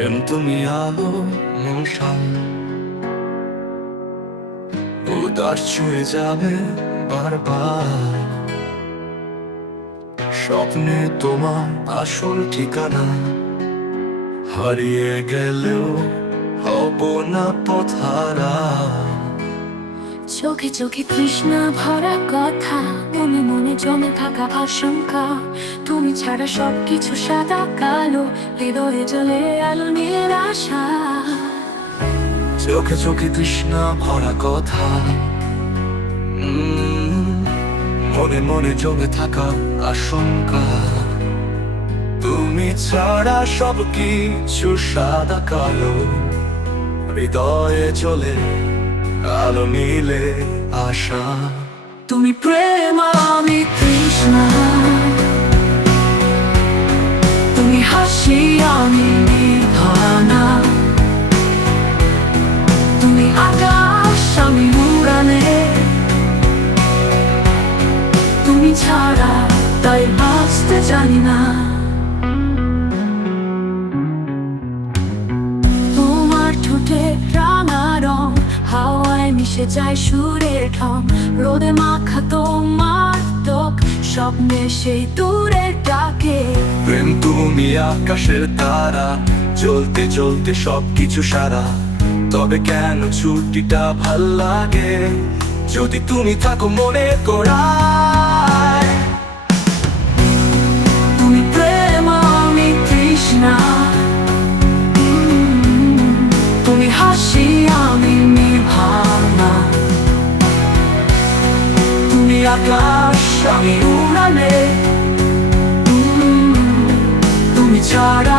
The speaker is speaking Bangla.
প্রেম তুমি আলো মশা, উদাস ছুঁয়ে যাবে বারবার। স্বপ্নে তোমার আসল ঠিকানা, হারিয়ে গেলেও হব না পথহারা। চোখে চোখে তৃষ্ণা ভরা কথা, মনে মনে জমে থাকা আশঙ্কা। তুমি ছাড়া সবকিছু সাদা কালো, হৃদয়ে জ্বলে আলো নিরাশা। চোখে চোখে তৃষ্ণা ভরা কথা, মনে মনে জমে থাকা আশঙ্কা। তুমি ছাড়া সবকিছু সাদা কালো, হৃদয়ে চলে আলো নীলে আশা। তুমি প্রেম, আমি তৃষ্ণা, তুমি হাসি, আমি নির্ভানা। তুমি আকাশ, আমি উড়ানে, তুমি ছাড়া তাই বাঁচতে জানি না। তোমার ঠোঁটে রাঙা রং, হাওয়ায় মিশে যায় সুরের ঢং। রোদে মাখা তোমার ত্বক, স্বপ্নে সেই দূরের ডাকে। প্রেম তুমি আকাশের তারা, চলতে চলতে সবকিছু সারা। তবে কেন ছুটিটা ভাল লাগে, যদি তুমি থাকো মনে করায়। তুমি প্রেম, আমি তৃষ্ণা, তুমি হাসি, আমি নির্ভানা। তুমি আকাশ, আমি উড়ানে, তুমি ছাড়া